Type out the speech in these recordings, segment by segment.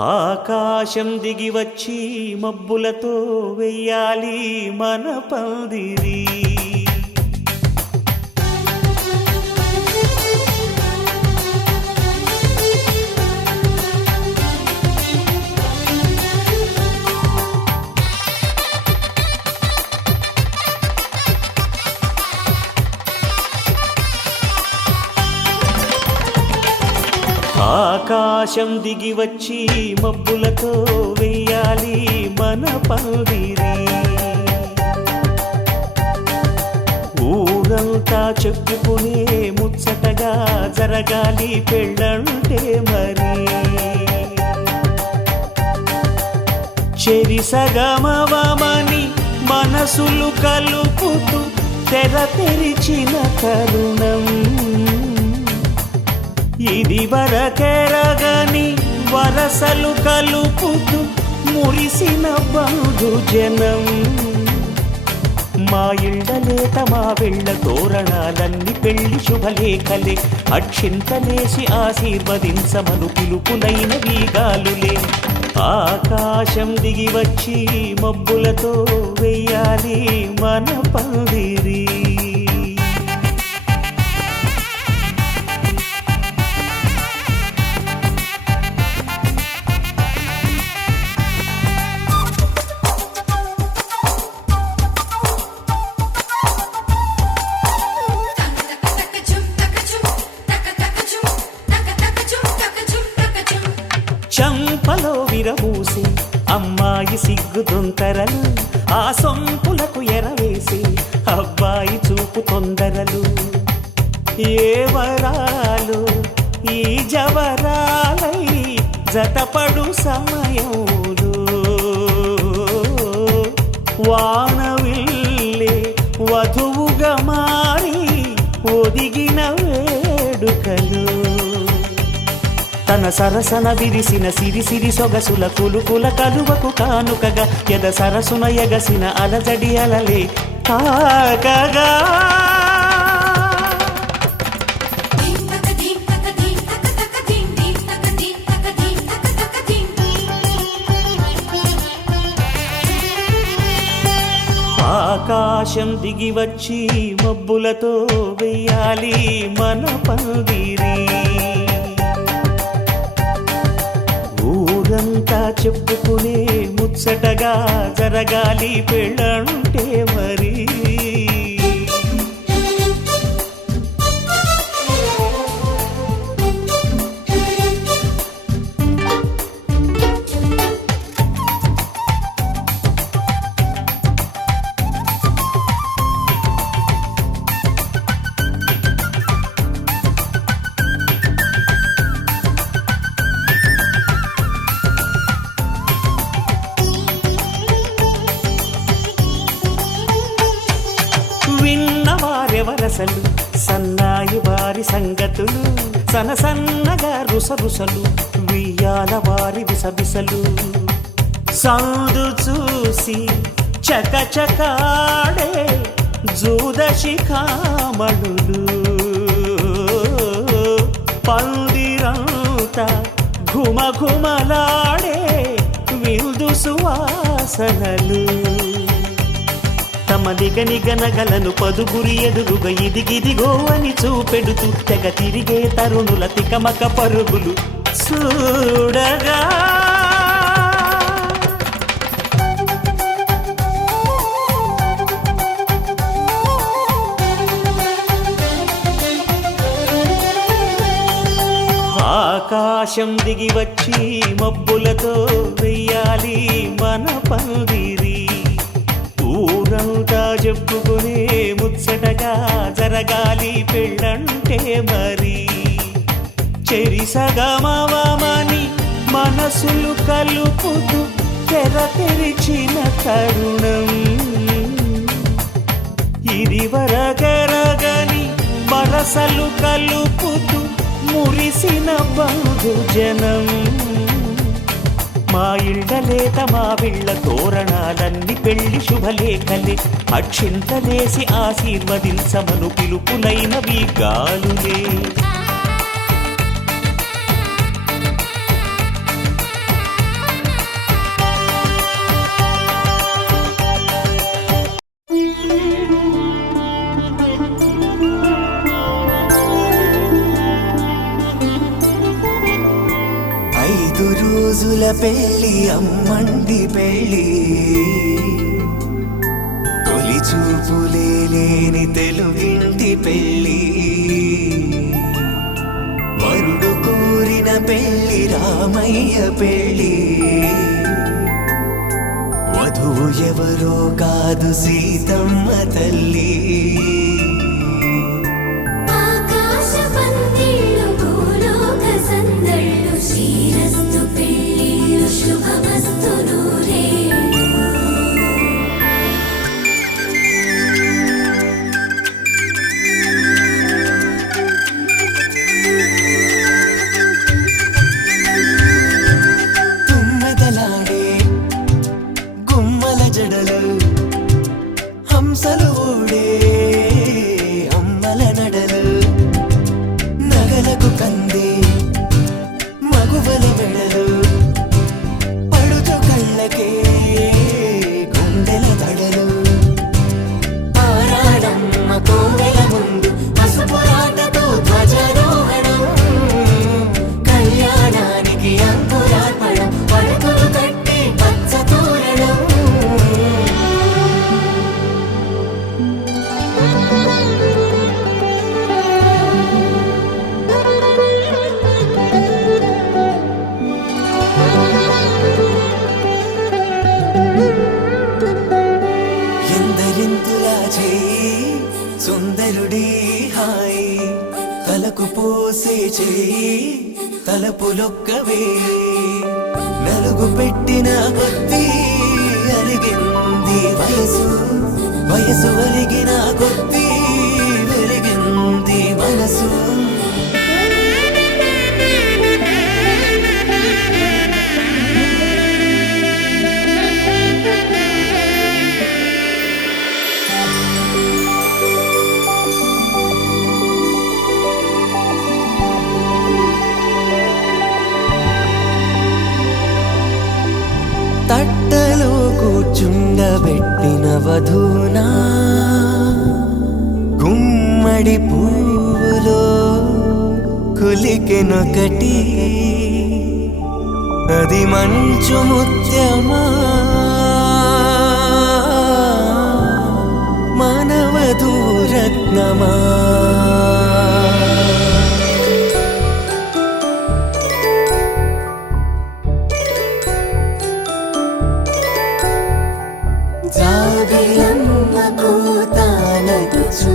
ఆకాశం దిగి వచ్చి మబ్బులతో వెయ్యాలి మన పందిరి. ఆకాశం దిగి వచ్చి మబ్బులతో వెయ్యాలి మన పందిరి. ఊరంతా చెప్పుకునే ముచ్చటగా జరగాలి పెళ్ళంటే మరి. చెరిసగమవమని మనసులు కలుపుతూ తెర తెరిచిన తరుణం. ఇది వరకెరగని వరసలు కలుపుతూ మురిసిన బంధుజనం. మా ఇళ్ళలేత మా వెళ్ళ తోరణాలన్నీ పెళ్లి శుభలేఖలే. అక్షింతలేసి ఆశీర్వదించమను పిలుపులైన వీగాలులే. ఆకాశం దిగి వచ్చి మబ్బులతో వెయ్యాలి మన పందిరి. చంపలో విరబూసి అమ్మాయి సిగ్గుదొంతరలు. ఆ సొంపులకు ఎరవేసి అబ్బాయి చూపు తొందరలు. ఏ వరాలు ఈ జవరాలై జతపడు సమయంలో. వానవిల్లే వధువుగా మారి ఒదిగిన వేడుకలు. తన సరసన విరిసిన సిరిసిరి సొగసుల కులుకుల కలువకు కానుకగా ఎద సరసున ఎగసిన అలజడి అలలే తాకగా. ఆకాశం దిగి వచ్చి మబ్బులతో వెయ్యాలి మన పందిరి. ఊరంతా చెప్పుకునే ముచ్చటగా జరగాలి పెళ్ళంటే మరి. విన్నవారెవరసలు సన్నాయి వారి సంగతులు. సనసన్నగా రుసరుసలు వియ్యాల వారి విసబిసలు. సందు చూసి చకచకాడే జూదశిఖామణులు. పందిరంతా ఘుమఘుమలాడే విందు సువాసనలు. తమ నిగనిగనగలను పదుగురి ఎదురుగా ఇదిగిదిగో అని చూపెడుతూ తెగ తిరిగే తరుణుల తికమక పరుగులు చూడగా. ఆకాశం దిగి వచ్చి మబ్బులతో వెయ్యాలి మన పందిరి. ఊరంతా చెప్పుకునే ముచ్చటగా జరగాలి పెళ్ళంటే మరి. చెరిసగమవమని మనసులు కలుపుతూ తెర తెరిచిన తరుణం. ఇది వరకెరగని వరసలు కలుపుతూ మురిసిన బంధుజనం. మా ఇళ్ళలేత మా వీళ్ళ తోరణాలన్నీ పెళ్లి శుభలేఖలే. అక్షింతలేసి ఆశీర్వదించమను పిలుపులైన వీగాలులే. 5 రోజుల పెళ్ళి అమ్మండి పెళ్ళి తొలి చూపులే లేని తెలుగింటి పెళ్ళి వరుడు కోరిన పెళ్ళి రామయ్య పెళ్ళి వధువు ఎవరో కాదు సీతమ్మ తల్లి శ్రీరస్తు పెళ్ళిళ్ళు శుభమస్తు నూరేళ్ళు తుమ్మెదలాడే గుమ్మల జడలు హంసలు ఊడే అమ్మల నడలు నగలకు కంది మగువల మెడలు పడుచు కళ్ళకే గుండెల తడలు ఆరాడమ్మ కోవెల ముందు పసుపు రాటతో ధ్వజారోహణం కళ్యాణానికి అంకురార్పణం పడకలు కట్టి పచ్చ తోరణం ఎందరింతులా చేయి సుందరుడి హాయి తలకు పోసే చేయి తలపులొక్కవే నలుగు పెట్టిన కొద్దీ అరిగింది వయసు వయసు ఒరిగిన కొద్దీ వెలిగింది మనసు తట్టలో కూర్చుండబెట్టిన వధూనా గుమ్మడి పువ్వులో కులికెనొకటి అది మంచు ముత్యమా మానవధూరత్నమా జాబిలమ్మ కూతానదుచు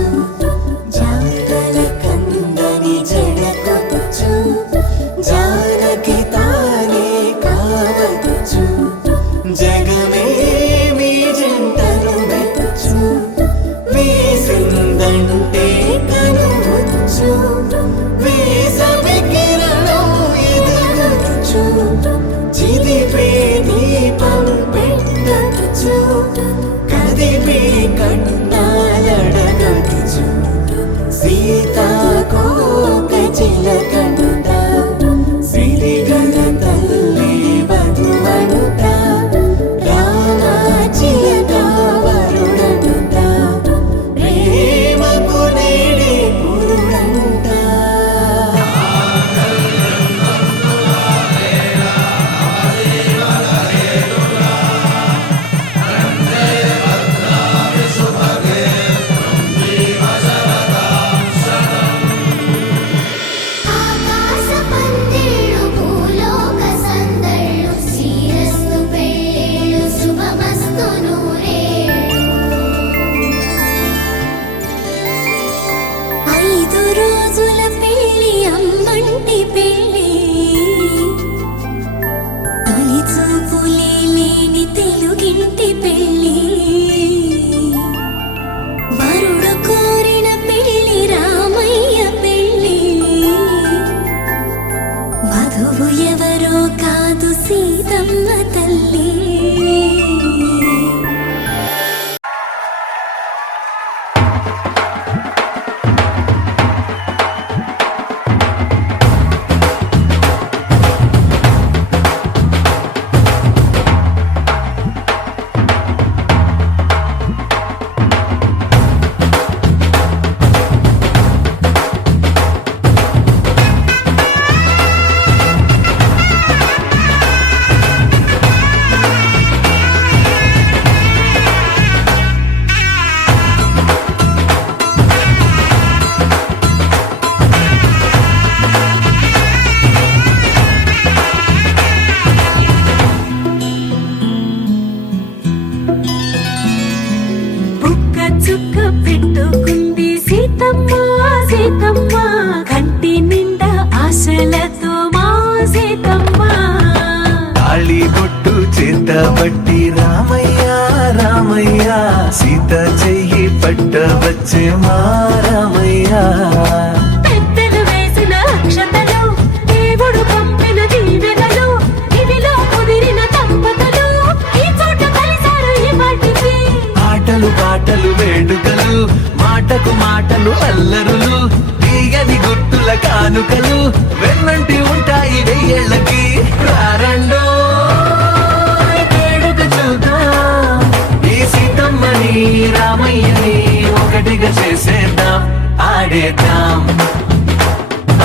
జాడల కందని జడకొచ్చు జానకి తానే కావదుచు జగమే మీ జంటను వెతుచు వేసిందంటే కనువచ్చు వేసవి కిరణం ఎదుగుచు చిదిపే దీపం పెట్టచ్చు కదిపే కన్నాలడగచ్చు సీతాకోక చిలకనుట సిరిగల తల్లి వధువనుట రామ చిలక వరుడనుట ప్రేమకు నేడే పురుడంట ఆకాశ పందిళ్ళు భూలోక సందళ్ళు శ్రీరస్తు పెళ్ళిళ్ళు శుభమస్తు నూరేళ్ళు 5 రోజుల పెళ్ళి అమ్మంటి పెళ్ళి తొలి చూపులే లేని తెలుగింటి పెళ్ళి వరుడు కోరిన పెళ్ళి రామయ్య పెళ్ళి వధువు ఎవరో కాదు సీతమ్మ తల్లి పట్టబట్టి రామయ్య రామయ్య సీత చెయ్యి పట్టవచ్చే మా రామయ్య పెద్దలు వేసిన అక్షతలు దేవుడు పంపిన దీవెనలు ఇవిలో కుదిరిన దంపతులు ఈ చోట కలిసారు ఈ వాటికి ఆటలు పాటలు వేడుకలు మాటకు మాటలు అల్లరులు తీయని గుర్తుల కానుకలు వెన్నంటి ఉంటాయి వెయ్యేళ్ళకి రారండో వేడుక చూద్దాం ఈ సీతమ్మని రామయ్యని ఒకటిగా చేసేద్దాం ఆడేద్దాం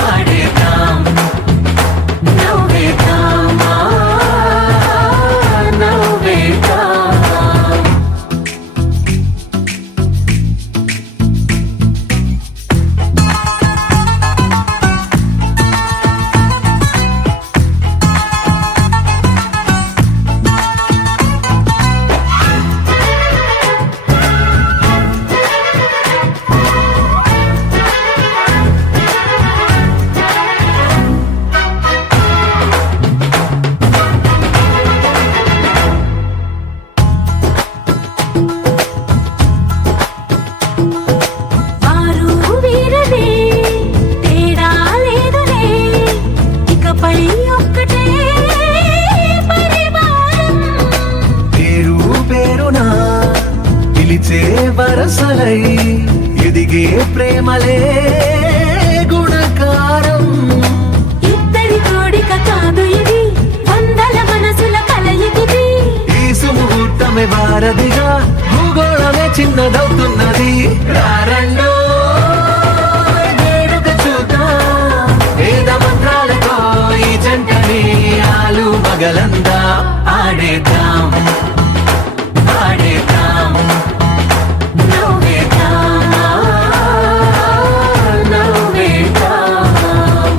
ఆడేద్దాం నవ్వేద్దాం నవ్వేద్దాం వారు వీరనే తేడా లేదులే ఇకపై ఒక్కటే పరివారం పేరు పేరునా పిలిచే వరసలై ఎదిగే ప్రేమలే గుణకారం ఇద్దరి కోడిక కాదు ఇది వందల మనసుల కలయికిది ఈ సుముహూర్తమే వారధిగా భూగోళమే చిన్నదవుతున్నది రారండో వేడుక చూద్దాం వేద మంత్రాలతో ఈ జంటని ఆలు మగలందా ఆడేద్దాం ఆడేద్దాం నవ్వేద్దాం నవ్వేద్దాం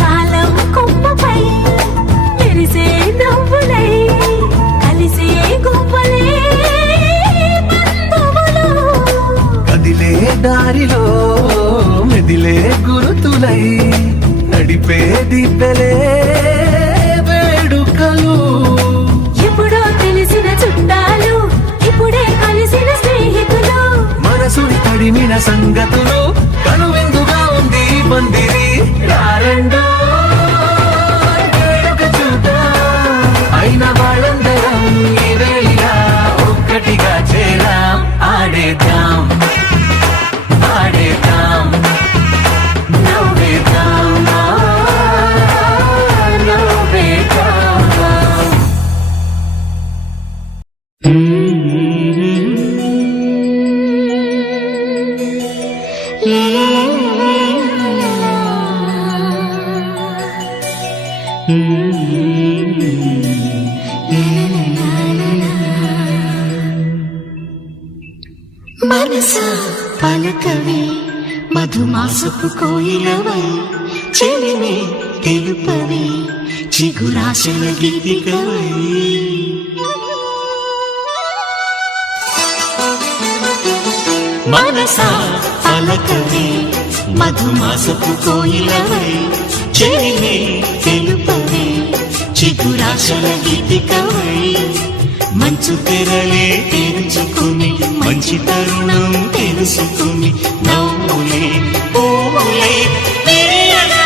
కాలం కొమ్మపై మెరిసే నవ్వులై కలిసే గువ్వలే బంధువులు కదిలే దారిలో మెదిలే గురుతులై నడిపే దిబ్బెలే వేడుకలు ఎప్పుడో తెలిసిన చుట్టాలు ఇప్పుడే కలిసిన స్నేహితులు మనసుని తడిమిన సంగతులు కనువిందుగా ఉంది ఈ పందిరి రారండో వేడుక చూద్దాం అయిన వాళ్ళందరం ఈ వేళ ఒక్కటిగా చేరాం ఆడేద్దాం ఆడేద్దాం నవ్వేద్దాం నవ్వేద్దాం మనసా పలకవే మధుమాసపు కోయిలవై చెలిమే తెలుపవే చిగురాశల గీతికవై మనసా పలకవే మధుమాసపు కోయిలవై చెలిమే తెలుపవే చిగురాశల గీతికవై మంచు తెరలే తెరుచుకుని మంచి తరుణం తెలుసుకుని నవ్వులే పూలే విరియగా.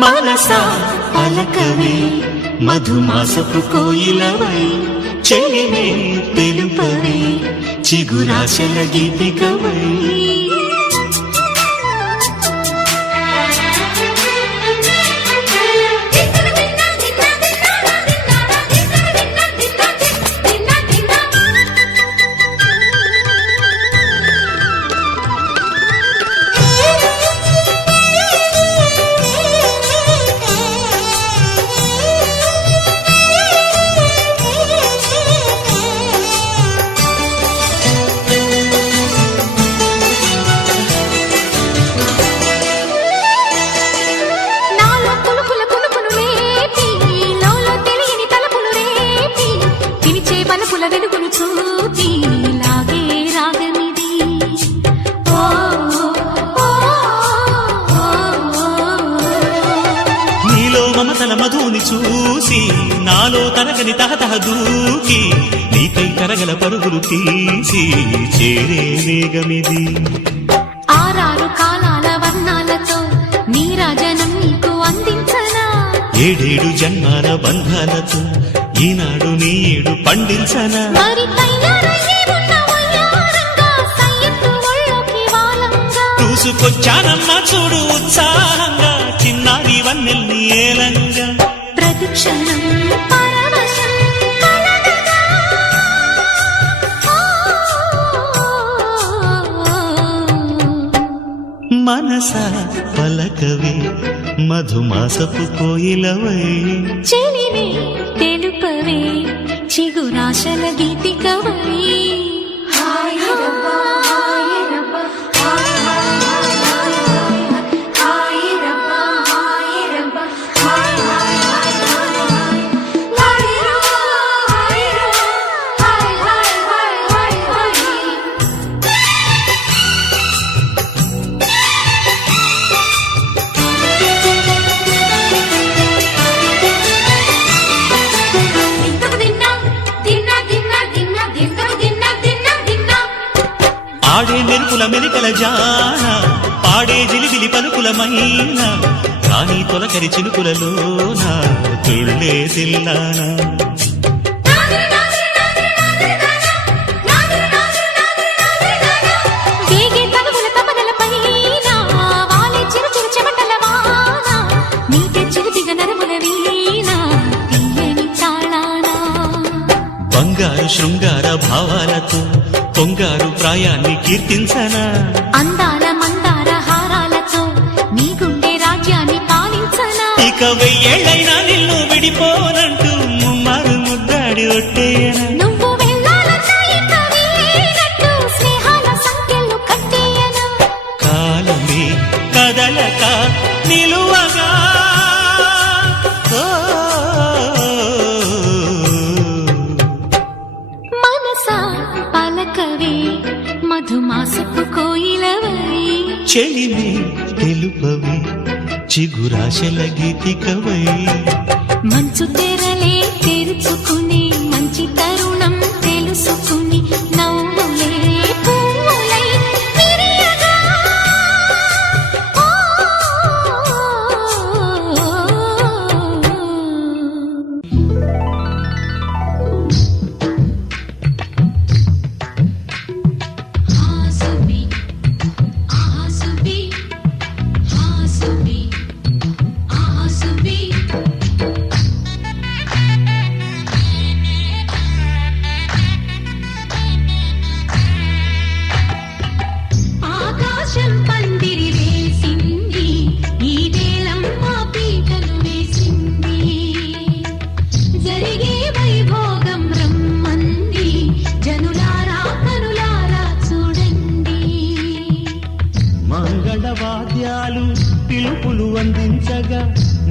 మనసా పలకవే మధుమాసపు కోయిలవై చెలిమే తెలుపవే చిగురాశల గీతికవై చూసి నాలో తరగని తహతహ దూకి నీకై తరగల పరుగులు తీసి చేరే వేగమిది. ఆరారు కాలాల వర్ణాలతో నీరాజనం నీకు అందించనా, ఏడేడు జన్మాల బంధాలతో ఈనాడు నీడు పండించనా. మరి తయారయ్యే ఉన్న వయ్యారంగా సయ్యత్తు ఒళ్ళోకి వాలంగా చూసుకొచ్చానమ్మా చూడు ఉత్సాహంగా చిన్నారి వన్నెల్ని ఏలంగా. ప్రతిక్షణం పరవశం కలగగా. మనసా పలకవే మధుమాసపు కోయిలవై, చెలిమే తెలుపవే చిగురాశల గీతికవై. ఆడే మెరుపుల మెలికల జాన పాడే జిలిబిలి పలుకుల మైన రాణి తొలకరి చిలుకులలోన తుళ్ళే తిల్లానా. వేగే తనువుల తపనల పైన వాలే చిరు చిరు చెమటల వాన నీటే చిరుదిగ నరముల వీణ తీయని తాళానా. బంగారు శృంగార భావాలతో పొంగారు ప్రాయాన్ని కీర్తించనా. అందాల మందార హారాలతో నీ గుండె రాజ్యాన్ని పాలించనా. ఇక వెయ్యేళ్ళైనా నిన్ను విడిపోనంటూ ముమ్మారు ముద్దాడి ఒట్టేయనా. నువ్వు వెళ్ళాలన్నా ఇక వీలైనట్టు స్నేహాల సంఖ్యలు కట్టేయనా. కాలమే కదలక నిలువగా మనసా పలకవే మధుమాసపు కోయిలవై, చెలిమే తెలుపవే చిగురాశల గీతికవై. మంచు తెరలే తెరుచుకుని మంచి తరుణం తెలుసుకుని నవ్వులే పువ్వులై విరియగా. ఆకాశం పందిరి వేసింది, ఈ వేళమ్మ పీటలు వేసింది, జరిగే వైభోగం రమ్మంది, జనులారా కనులారా చూడండి. మంగళవాద్యాలు పిలుపులు అందించగా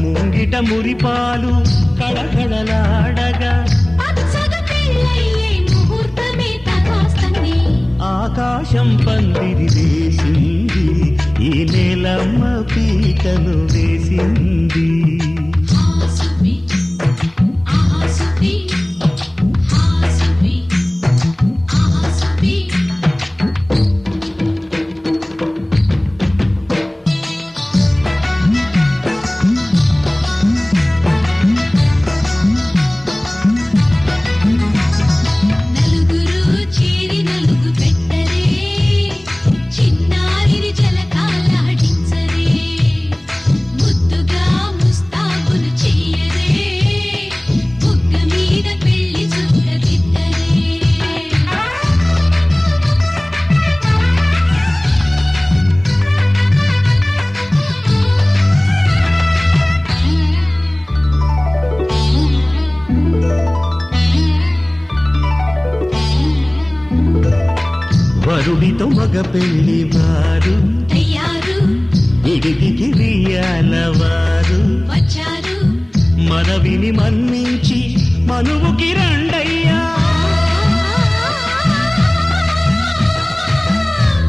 ముంగిట మురిపాలు కడకడలాడగా పచ్చగా పెళ్ళయ్యే ముహూర్తమే తగాస్తుంది. ఆకాశం పందిరి వేసింది, ఈ నేలమ్మ పీటను వేసింది. ఆసుబి ఆసుబి ఆసుబి ఆసుబి. నలుగురు చేరి నలుగు పెట్టరే, చిన్నారిని జలకాలాడించరే, ముద్దుగా ముస్తాబులు చెయ్యరే, బుగ్గ మీద పెళ్లి చుక్కదిద్దరే. వరుడితో మగ పెళ్లి వారు తయారు విడిదికి వియ్యాలవారు వచ్చారు, మనవిని మన్నించి మనువుకి రండయ్యా.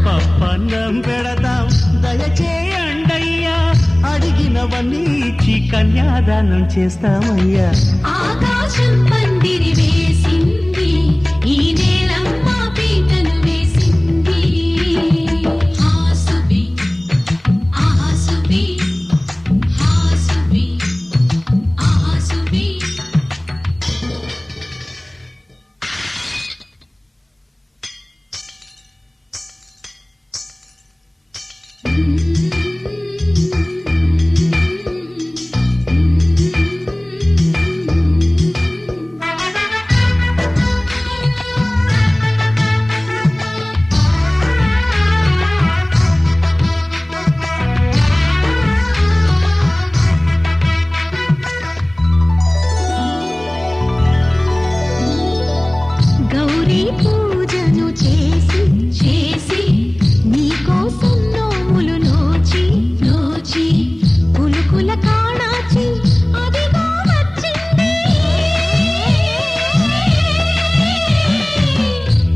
పప్పన్నం పెడదాం దయచేయండయ్యా, అడిగినవన్నీ ఇచ్చి కన్యాదానం చేస్తామయ్యా. ఆకాశం పందిరి వేసింది, ఈ నేలమ్మ పీటలు వేసింది. హాసుబి ఆసుబి హాసుబి ఆసుబి. గౌరీ పూజను చేసి చేసి నీకోసం నోములు నోచి నోచి పులుకుల కాణాచి అదిగో వచ్చింది.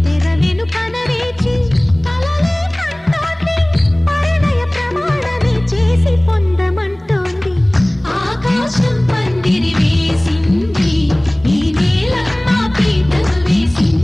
తెర వెనుకన వేచి కలలే కంటోంది, పరిణయ ప్రమాణమే చేసి పొందమంటోంది. ఆకాశం పందిరి వేసింది, ఈ నేలమ్మ పీటలు వేసింది.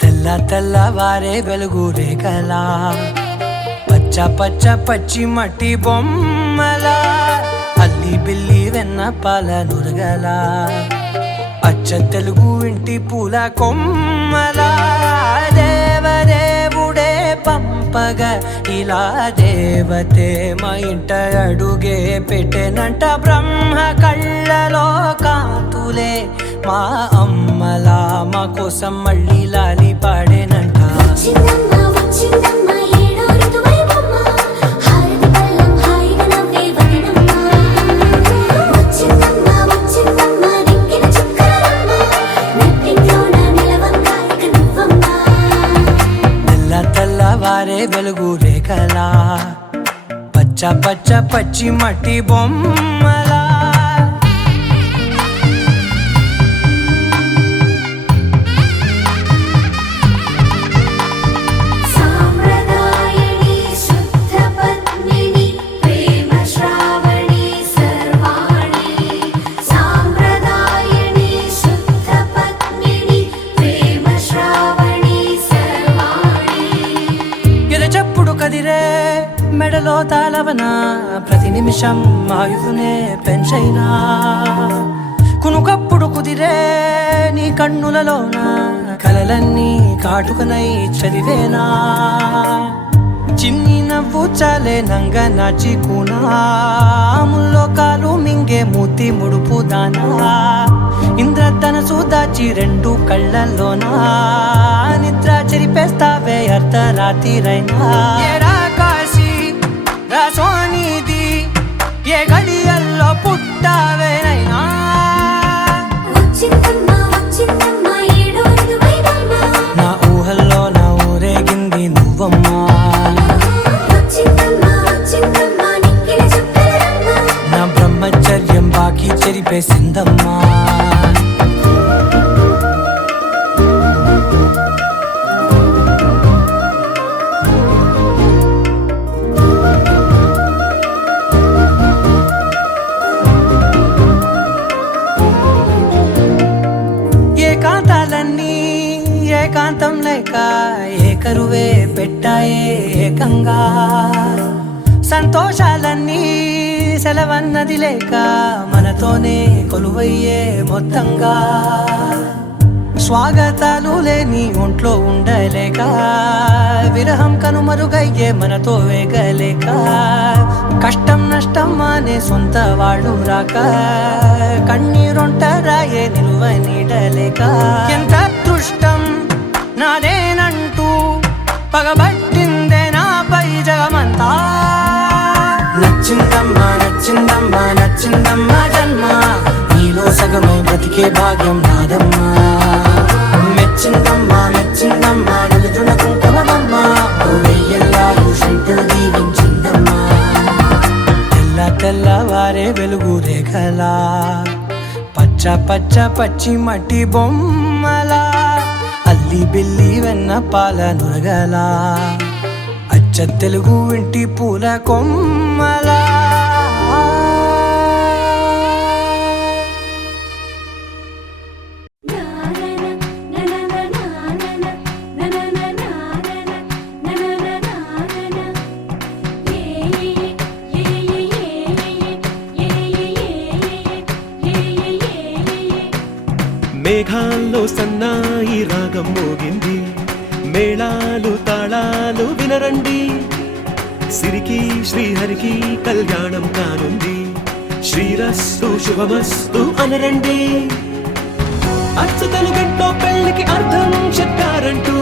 తెల్ల తెల్లవారే వెలుగు రేఖలా, పచ్చ పచ్చ పచ్చి మట్టి బొమ్మలా, అల్లి బిల్లి వెన్న పాల నురగలా, అచ్చ తెలుగు ఇంటి పూల కొమ్మలా. దేవదేవుడే పంపగా ఇలా దేవతే మా ఇంట అడుగే పెట్టెనంట. బ్రహ్మ కళ్ళలో కాంతులే మా అమ్మలా మా కోసం మళ్ళీ లాలి పాడేనంట. వచ్చిందమ్మ వచ్చిందమ్మ ఏడో ఋతువైవమ్మ, హారతి పళ్ళం హాయిగా నవ్వే వదనమ్మ. వచ్చిందమ్మ వచ్చిందమ్మ నెక్కిన చుక్కలమ్మ, నెట్టింట్లోన నిలవంగా ఇక నువ్వమ్మ. తెల్ల తెల్లవారే వెలుగు రేఖలా, పచ్చ పచ్చ పచ్చి మట్టి బొమ్మలా. సాంప్రదాయని శుద్ధ పద్మిని ప్రేమ శ్రావణి సర్వాణి. సాంప్రదాయని శుద్ధ పద్మిని ప్రేమ శ్రావణి సర్వాణి. ఎరచప్పుడు కదిరే మెడలో తాళవన, ప్రతి నిమిషం ఆయుధునే పెంచైనా. కునుకప్పుడు కుదిరే నీ కన్నులలోన, కలలన్నీ కాటుకనై చదివేనా. చిన్ని నవ్వు చాలే నంగ నాచి కూనాముల్లో కాలు మింగే మూతి ముడుపు దానా. ఇంద్రధనసు దాచి రెండు కళ్ళల్లోనా, నిద్ర చెరిపేస్తావే అర్ధరాత్రిరైనా. ఏడా కాశీ రాసోనిది, ఏ గడియల్లో పుట్టావేనైనా. వచ్చిందమ్మ వచ్చిందమ్మ ఏడో ఋతువైవమ్మ, నా ఊహల్లో నా ఊరేగింది నువ్వమ్మా. వచ్చిందమ్మ వచ్చిందమ్మ నెక్కిన చుక్కలమ్మ. నా బ్రహ్మచర్యం బాకీ చెరిపేసిందమ్మా. ఏకాంతాలన్నీ ఏకాంతం లేక ఏకరువే పెట్టాయే ఏకంగా. సంతోషాలన్నీ సెలవన్నది లేక మనతోనే కొలువయ్యే మొత్తంగా. స్వాగతాలు లేని ఒంట్లో ఉండలేక, విరహం కనుమరుగయ్యే మనతో వేగలేక. కష్టం నష్టం అనే సొంత వాడు రాక, కన్నీరొంటరాయే నిలువ నీడలేక. ఎంత పగబట్టిందే నాపై జగమంతా నచ్చిందమ్మా నచ్చిందమ్మా నచ్చిందమ్మా జన్మ నీలో సగమై బ్రతికే భాగ్యం నాదమ్మా మెచ్చిందమ్మా మెచ్చిందమ్మా నిలుతున్న కుంకుమమ్మా వెయ్యల్లాలు శంకరు దీవించిందమ్మా తెల్ల తెల్లవారే వెలుగు రేఖలా పచ్చ పచ్చ పచ్చి మట్టి బొమ్మలా అల్లి బిల్లి వెన్న పాల నురగలా అచ్చ తెలుగు ఇంటి పూల కొమ్మలా మేఘాల్లో సన్నాయి రాగం మోగింది మేళాలు తాళాలు వినరండి సిరికి శ్రీహరికి కళ్యాణం కానుంది శ్రీరస్తు శుభమస్తు అనరండి అచ్చతలు గంటో పెళ్లికి అర్థం చెప్పారంటూ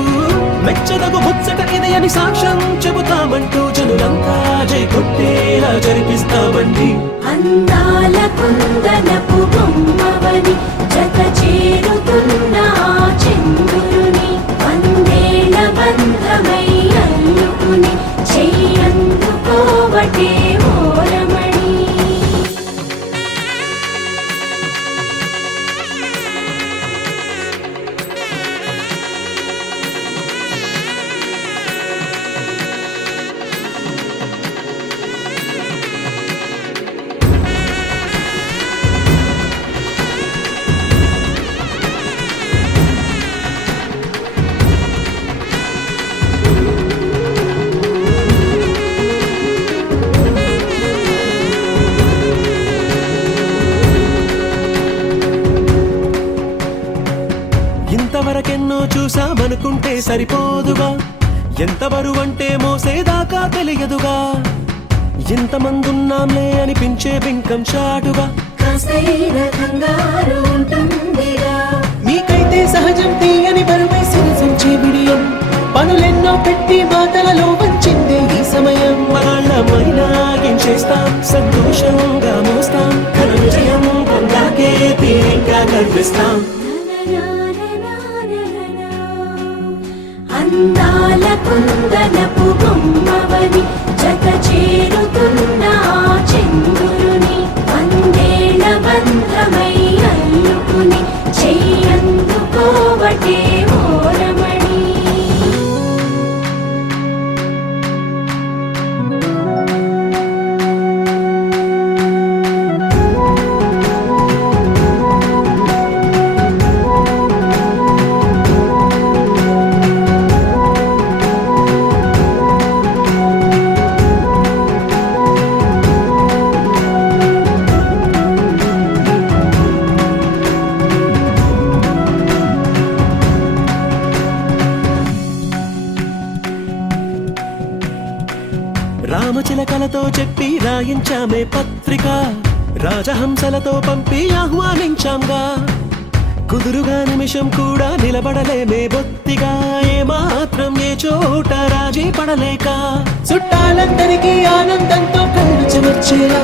మెచ్చదగు ముచ్చట ఇది అని సాక్ష్యం చెబుతామంటూ జనులంతా జై కొట్టేలా జరిపిస్తామండి అందాల కుందనపు బొమ్మవని జత చేరుతున్న చంద్రుని వందేల బంధమై అల్లుకుని చెయ్యందుకోవటే ఓరమణి ఇంతవరకెన్నో చూసామనుకుంటే సరిపోదుగా ఎంత బరువంటే మోసేదాకా తెలియదుగా ఇంతమందున్నాంలే అనిపించే బింకం చాటుగా కాస్తైన కంగారు ఉంటుందిగా మీకైతే సహజం తీయని బరువే సిరసించే బిడియం పనులెన్నో పెట్టి మాటలలో వంచిందే ఈ సమయం వాళ్ళమైనా చేస్తాం సంతోషంగా మోస్తాం ఘన విజయం పొందాకే తీరిగ్గా కనిపిస్తాం అందాల కుందనపు బొమ్మవని జత చేరుతున్న చంద్రుని వందేల బంధమై అల్లుకుని చెయ్యందుకోవటే ఓరమణి రామచిలకలతో చెప్పి రాయించామే పత్రిక రాజహంసలతో పంపి ఆహ్వానించాంగా కుదురుగా నిమిషం కూడా నిలబడలేమే బొత్తిగా ఏ మాత్రం ఏ చోట రాజీ పడలేక చుట్టాలందరికీ ఆనందంతో కళ్ళు చెమర్చేలా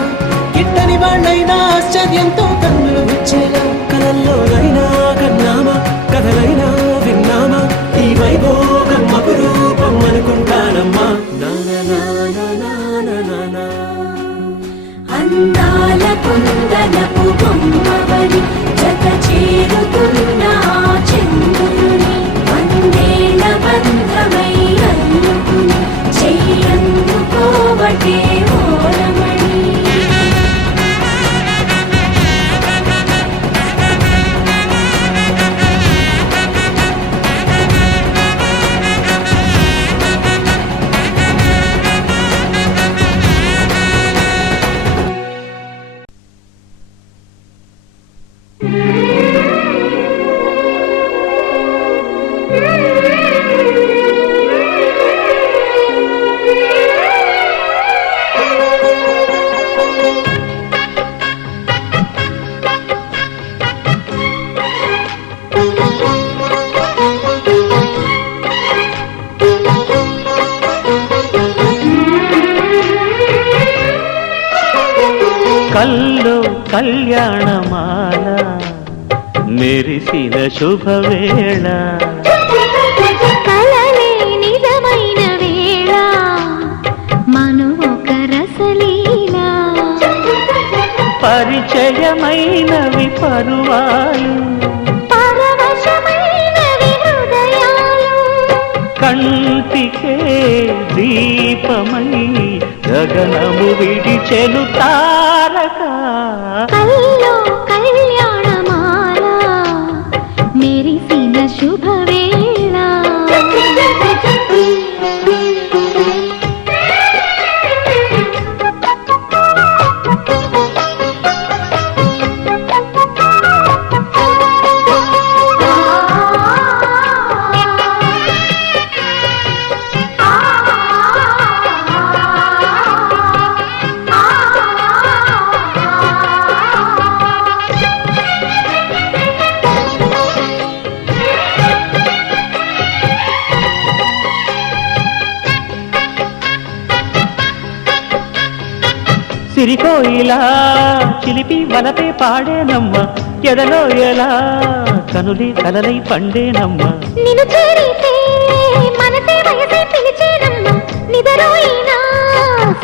గిట్టని వాళ్ళైనా ఆశ్చర్యంతో కన్నులు వచ్చేలా కలల్లోనైనా కన్నామా కథలైనా విన్నామా ఈ వైభోగం అపురూపం అనుకుంటానమ్మా అందాల కుందనపు బొమ్మవని జత చేరుతున్న చంద్రుని వందేల బంధమై అల్లుకుని చెయ్యందుకోవటే ఓరమణి కళ్యాణమాల మెరిసిన శుభవేళ కలలే నిజమైన వేళ మను ఒక రసలీల పరిచయమైనవి పరువాలు పరవశమైనవి హృదయాలు కంటికే దీపమై గగనము విడిచెను తారక కల్లో కళ్యాణమాల మెరిసిన శుభవేళ సిరికోయిలా చిలిపి వలపే పాడేనమ్మ ఎదలో ఎలా కనులి కలలై పండేనమ్మ నిన్ను చేరితే మనసే వయసే పిలిచేనమ్మ నిదరోయినా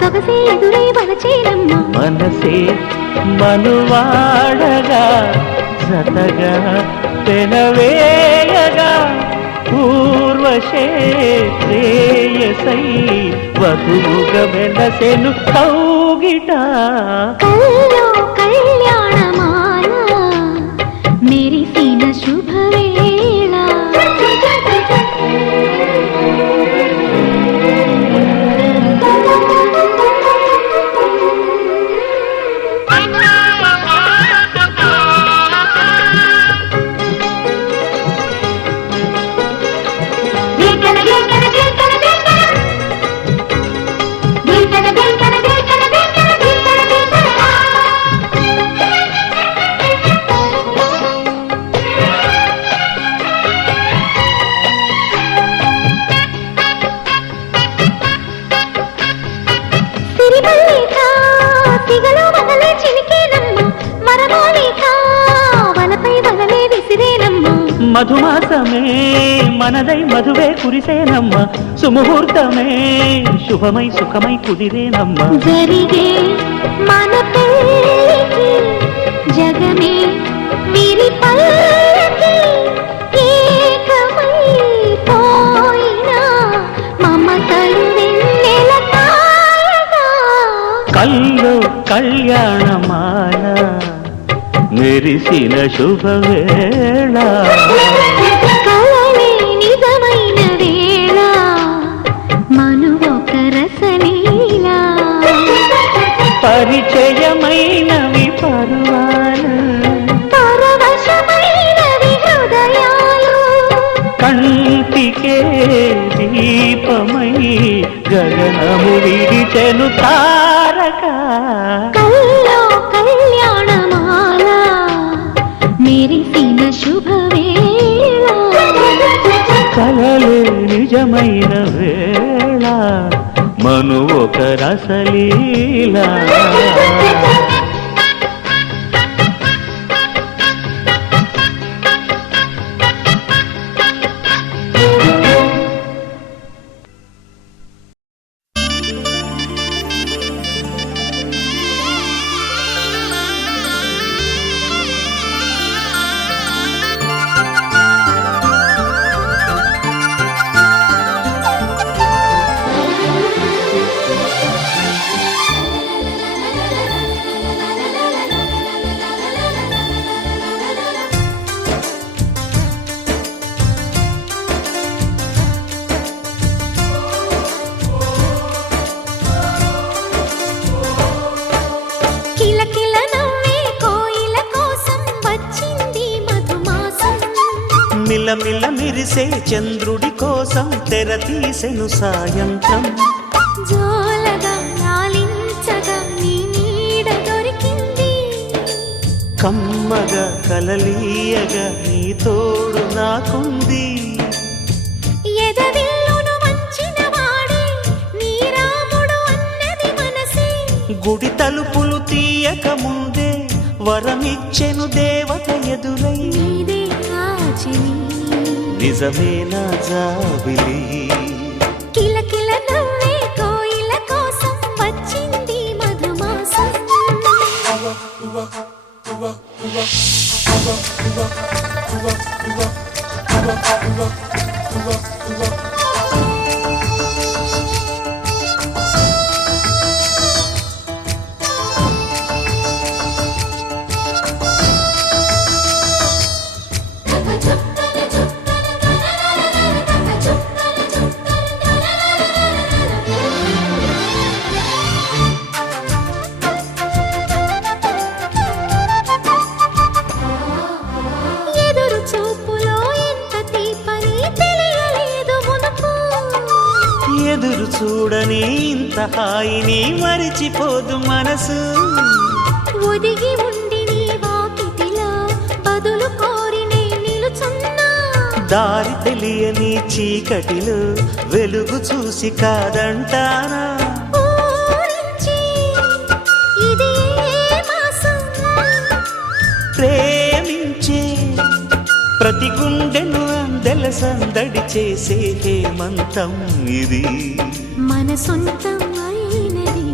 సొగసే ఎదురై వలచేనమ్మ మనసే మనువాడగా జతగా పెనవేయగా పూర్వశే శ్రేయసై వధువుగా వెలసెను కౌగిట కల్లో కళ్యాణమాల మెరిసిన శుభవేళ మధుమాసమే మనదై మధువే కురిసేనమ్మ సుముహూర్తమే శుభమై సుఖమై కుదిరేనమ్మ జరిగే మన పెళ్ళికి జగమే విరిపల్లకి ఏకమై పోయినా మమతలు వెన్నెల కాయగా కల్లో కళ్యాణమాల మెరిసిన శుభవేళ కలలే నిజమైన వేళ మను ఒక రసలీల పరిచయమైనవి పరువాలు పరవశమైనవి హృదయాలు కంటికే దీపమై గగనము విడిచెను తారక కల్లో కళ్యాణమాల మెరిసిన శుభవేళ కలలే నిజమైన వేళ మను ఒక రసలీల మిలమిల మిరిసే చంద్రుడి కోసం తెర తీసెను సాయంత్రం జోలగా లాలించగా నీ నీడ దొరికింది కమ్మగా కలలీయగా నీ తోడు నాకుంది ఎదవిల్లును వంచిన వాడే నీ రాముడు అన్నది మనసే గుడి తలుపులు తీయక ముందే వరమిచ్చెను దేవత ఎదురై నీదే ఆచలి నిజమేనా జాబిలి కిలకిల నవ్వే కోయిల కోసం వచ్చింది మధుమాసం ఎదురు చూపులో ఎంత తీపని తెలియలేదు మునుపు ఎదురు చూడని ఇంత హాయిని మరిచిపోదు మనసు ఒదిగి ఉండి నీ వాకిటిలో బదులు కోరి నే నిలుచున్నా దారి తెలియని చీకటిలో వెలుగు చూసి కాదంటానా ఊరించి ఇది ఏ మాసం ప్రేమించే ప్రతి గుండెను అందెల సందడి చేసే హేమంతం ఇది మన సొంతం అయినది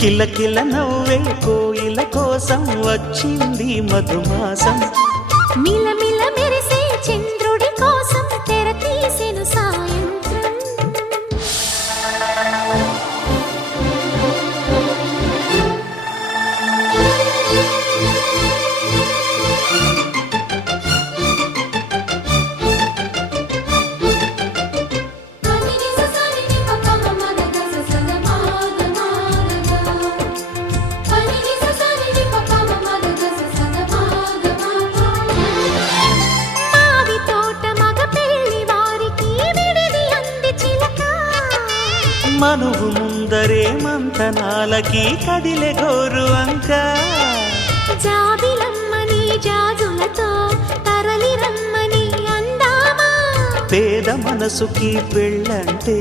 కిలకిల నవ్వే కోయిల కోసం వచ్చింది మధుమాసం మిలమిల మెరిసే చంద్రుడి కోసం తెర తీసెను సాయంత్రం మావి తోట మగ పెళ్లి వారికి విడిది అంది చిలక మనువు ముందరే మంతనాలకి కదిలే గోరు అంక జాబిలమ్మని జాజులతో తరలి రమ్మని అందామా పేద మనసుకి పెళ్ళంటే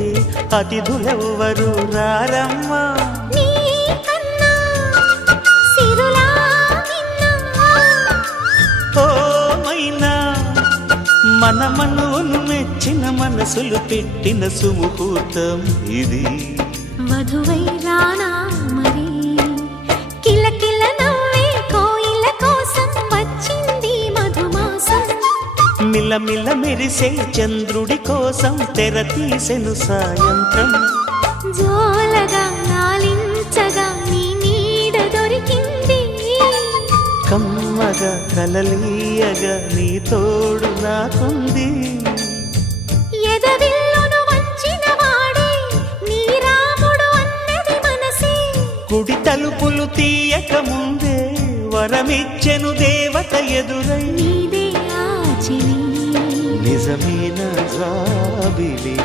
అతిథులెవ్వరు రారమ్మా నీ కన్నా సిరులా నిన్నా ఓ మైనా మన మనువును మెచ్చిన మనసులు పెట్టిన సుముహూర్తం ఇది వధువై రానా మరి కిలకిల నవ్వే కోయిల కోసం వచ్చింది మధుమాసం మిలమిల మెరిసే చంద్రుడి కోసం తెర తీసెను సాయంత్రం జోలగా లాలించగా నీ నీడ దొరికింది కమ్మగా కలలీయగా నీ తోడు నాకుంది ఎదవిల్లును వంచిన వాడే నీ రాముడు అన్నది మనసే కుడి తలుపులు తీయక ముందే వరమిచ్చెను దేవత ఎదురై నీదే ఆచలి నిజమేన జాబిలి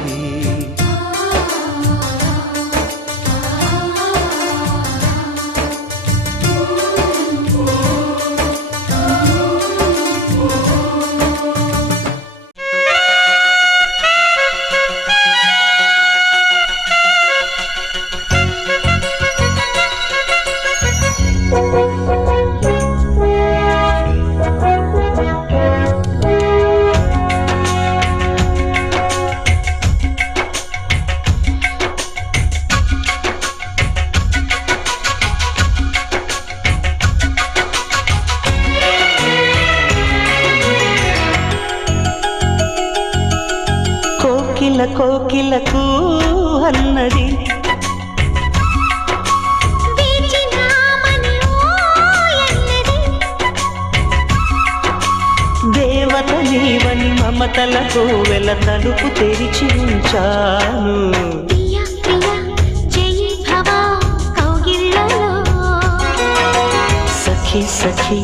కోకిల కోకిలకు అన్నది వేచినామని ఓయన్నది దేవత నీవని మమతల కోవెల తలుపు తెరిచి ఉంచాను ప్రియ ప్రియ జయి భవ కౌగిళ్ళలో సఖి సఖి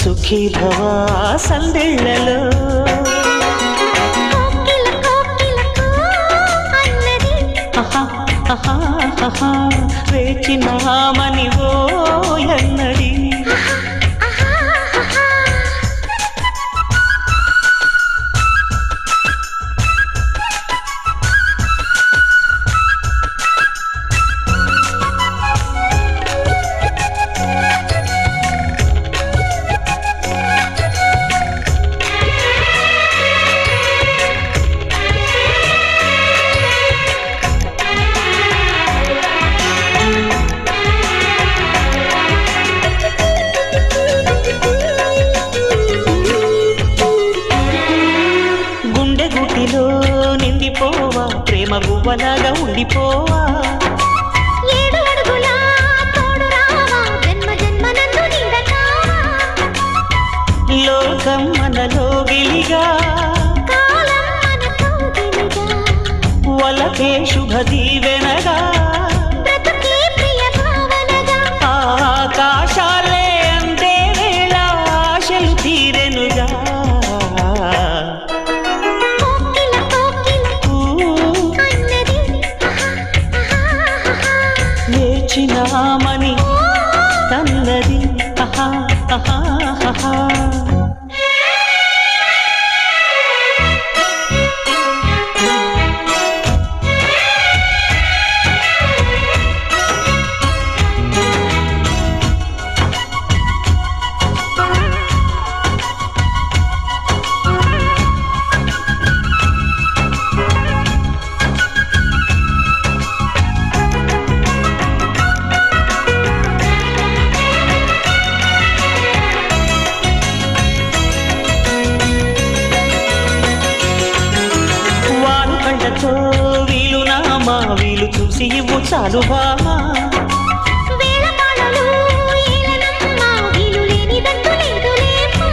సుఖీ భవ సందెళ్ళలో కోకిల కోకిలకు అన్నది వేచినామని ఓ ఎన్నడి గువ్వలాగా ఉండిపోవా. 7 అడుగుల తోడు రావా జన్మ జన్మ నన్ను నీడ కావా. లోకం మనలో గిలిగా కాలం మన కౌగిలిగా వలకే శుభ దీవెనగా బ్రతుకే ప్రియ భావనగా ఆకాశాలే అందే వేళ ఆశలు తీరెనుగా. కోకిల కోకిల అన్నది లేచినామని తన్నది ఆహా ఆహా ఆహా. వీలు నామా వీలు చూసి ఇవ్వు చాలు బామా. వేళ పాడలు ఏలనమ్మా వీలు లేని దండు లేదులేమ్మా.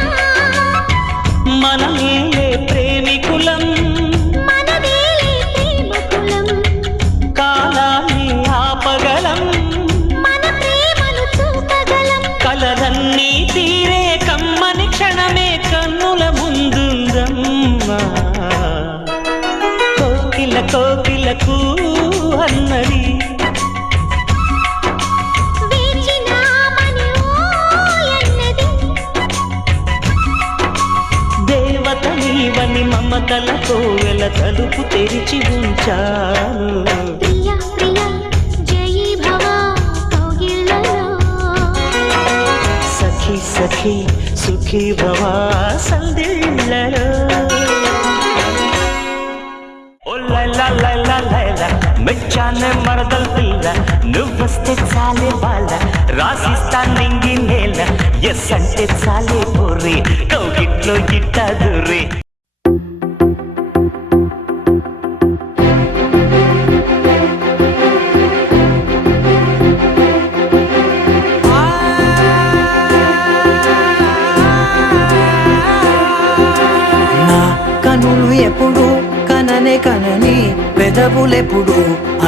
మనమేలే ప్రేమికులం మనదేలే ప్రేమ కులం కాలాన్ని ఆపగలం మన ప్రేమను చూపగలం. కలలన్నీ తీరే కమ్మని క్షణమే కన్నుల ముందుందమ్మా. కోకిల కోకిలకు అన్నది వేచినామని ఓయన్నది దేవత నీవని మమతలతో వెల తలుపు తెరిచి ఉంచాను. ప్రియ ప్రియ జయి భవ కౌగిళ్ళలో సఖి సఖి సుఖీ భవ సందిళ్ళలో. మెచ్చానే మరదల్ పిల్ల నువ్వొస్తే చాలే వాళ్ళ రాసిస్తా నింగి నేల. ఎస్ అంటే చాలే పోరి కౌగిట్లో గిట్టాదురే. నా కనులు ఎప్పుడు కననే కనని పెదవులెప్పుడు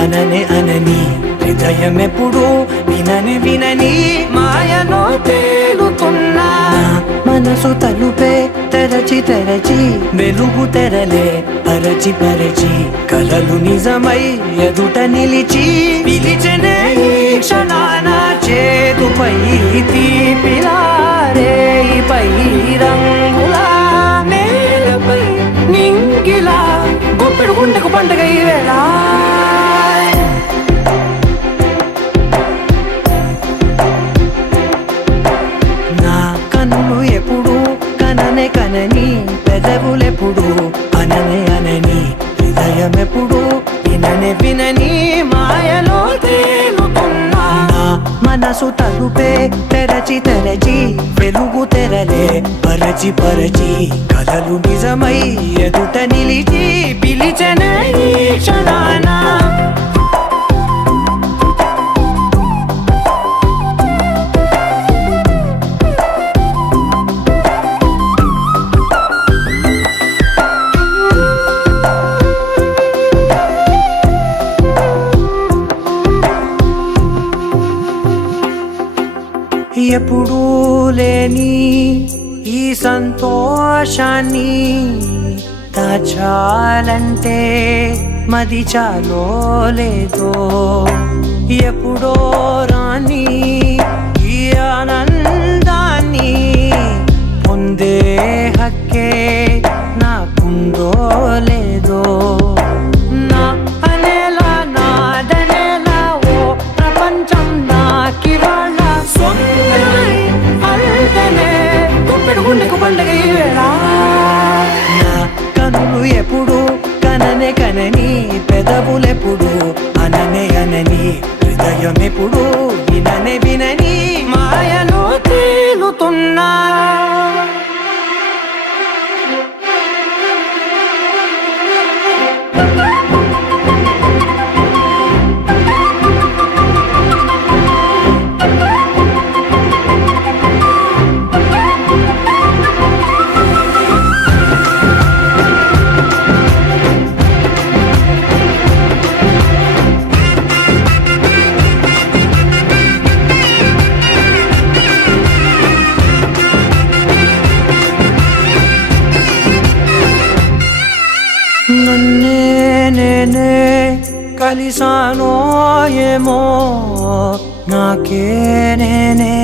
అననే అనని హృదయం ఎప్పుడు వినని వినని మాయలో తేలుతున్నా. మనసు తలుపే తెరచి తెరచి వెలుగు తెరలే పరచి పరచి కలలు నిజమై ఎదుట నిలిచి పిలిచెనే ఈ క్షణాన చేతుపై తీపిలారే పై రంగులా నేలపై నింగిలా గుప్పెడు గుండెకు పండుగ ఈ వేళ. నా కన్నులు ఎప్పుడు కననే కనని పెదవులెప్పుడు అననే అనని హృదయం ఎప్పుడు విననే వినని మాయలో తేలుతున్నా. నా మనసు తలుపే తెరచి తెరచి వెలుగు తెరలే పరచి పరచి కలలు నిజమై ఎదుట నిలిచి పిలిచెనే ఈ క్షణాన. ఎప్పుడూ లేని ఈ సంతోషాన్ని దాచాలంటే మది చాలో లేదో. ఎప్పుడో రాని ఈ ఆనందాన్ని పొందే హక్కే నాకుందో లేదో. నా అనేలా నాదనేలా ఓ ప్రపంచం నాకివాళ్ళ సొంతమై అల్దనే గుప్పెడు గుండెకు పండుగ ఈ వేళ. నా కనులు ఎప్పుడు కననే కనని పెదవులెప్పుడు అననే అనని హృదయం ఎప్పుడు విననే వినని మాయలో తేలుతున్నా. నేనే కలిసానో ఏమో నాకే నేనే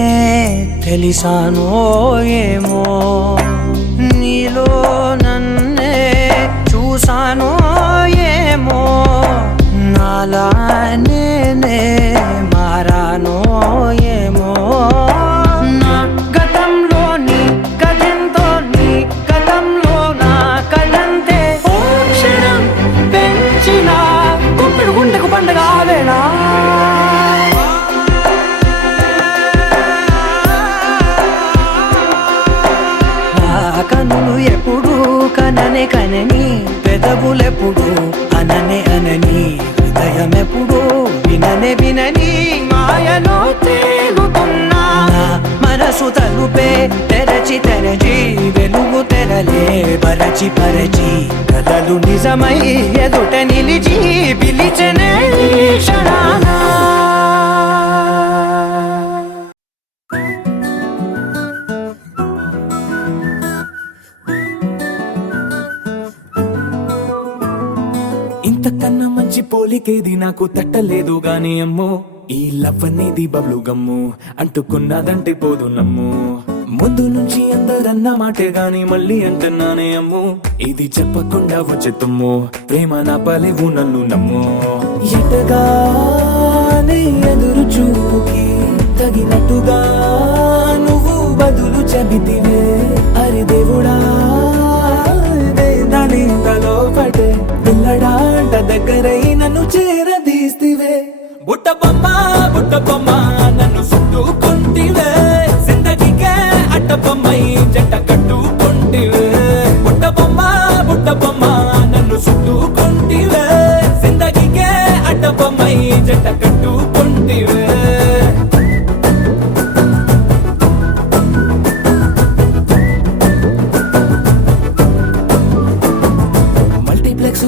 తెలిసానో ఏమో నీలో నన్నే చూసానో ఏమో నాలా నేనే మారానో ఏమో నా గతంలోని కథంతో నీ గతంలో నా కథంతే ఓ క్షణం పెంచిన గుప్పెడు గుండెకు పండగ ఆవేనా కనులు ఎప్పుడు కననే కనని పెదవులెప్పుడు అననే అనని హృదయం ఎప్పుడు విననే వినని మాయలో తేలుతున్నా మనసు తలుపే తెరచి తెరచి వెలుగు తెరలే పరచి పరచి కలలు నిజమై ఎదుట నిలిచి పిలిచనే క్షణానా ఇంతకన్నా మంచి పోలికేది నాకు తట్టలేదు గాని అమ్మో ఈ లవ్ అనేది బబ్లు గమ్ము అంటుకున్నదంటే పోదు నమ్ము ముందు నుంచి అందరన్న మాటే గాని మళ్ళీ అంటున్నానే అమ్ము ఇది చెప్పకుండా వచ్చే తుమ్ము ప్రేమ నా పలేవు నన్ను నమ్ము ఎటగానే ఎదురు చూకి తగినట్టుగా నువ్వు బదులు చెబితివే అరి దేవుడా దానింతలో పడే పిల్లడాంట దగ్గరై నన్ను చేరదీస్తివే బుట్ట బొమ్మ నన్ను చుట్టుకుంటివే జిందగీకే అట్ట బొమ్మై జంట కట్టుకుంటివే బుట్ట బొమ్మ నన్ను చుట్టుకుంటివే జిందగీకే అట్ట బొమ్మై జంట కట్టుకుంటివే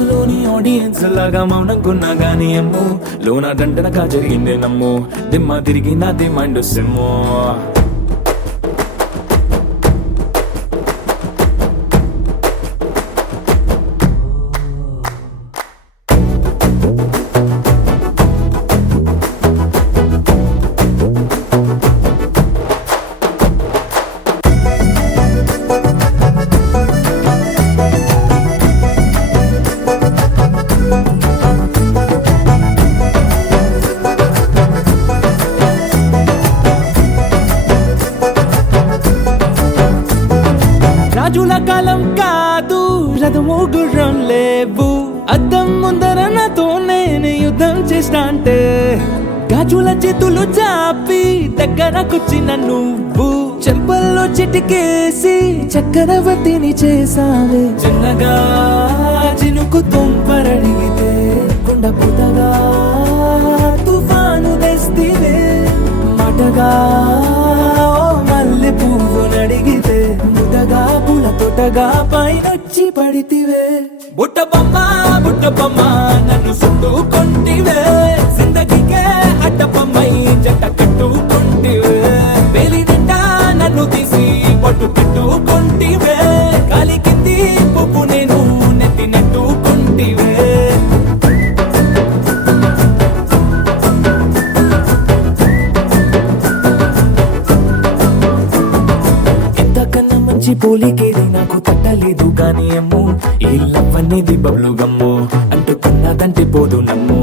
లోని ఆడియన్స్ లాగా మౌనంకున్నా గానీ అమ్ము లోన దండనగా జరిగిందే నమ్ము దిమ్మ తిరిగి నాది మైండ్ సిమ్ము రాజుల కాలం కాదు రథము గుర్రం లేవు అద్దం ముందర నాతో నేను యుద్ధం చేస్తా అంటే గాజుల చేతులు చాపి దగ్గరకొచ్చిన నువ్వు చెంపల్లో చిటికేసి చక్రవర్తిని చేసావే చిన్నగా చినుకు తుంపరడిగితే కొండ పుటగా తుఫాను తెస్తివే మాటగా మల్లె పువ్వు నడిగితే ముదగా పుల తొటగా పైనొచ్చి పడితివే బుట్ట బొమ్మ నన్ను చుట్టుకుంటివే జిందగీకే అట్ట బొమ్మై జంట కట్టుకుంటివే వేలి నిండా నన్ను తీసి పట్టు పెట్టుకుంటివే కాలి కింది పువ్వు నేను నెత్తి నెట్టుకుంటివే మంచి పోలికేది నాకు తట్టలేదు కానీ అమ్ము ఈ లవ్ అనేది బబ్లు గమ్ము అంటుకున్నదంటే పోదు నమ్ము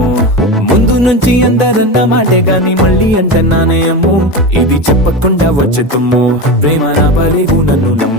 ముందు నుంచి అందరన్న మాటే గాని మళ్ళీ అంటున్నానే అమ్ము ఇది చెప్పకుండా వచ్చే తుమ్ము ప్రేమ నా పలేవు నన్ను నమ్ము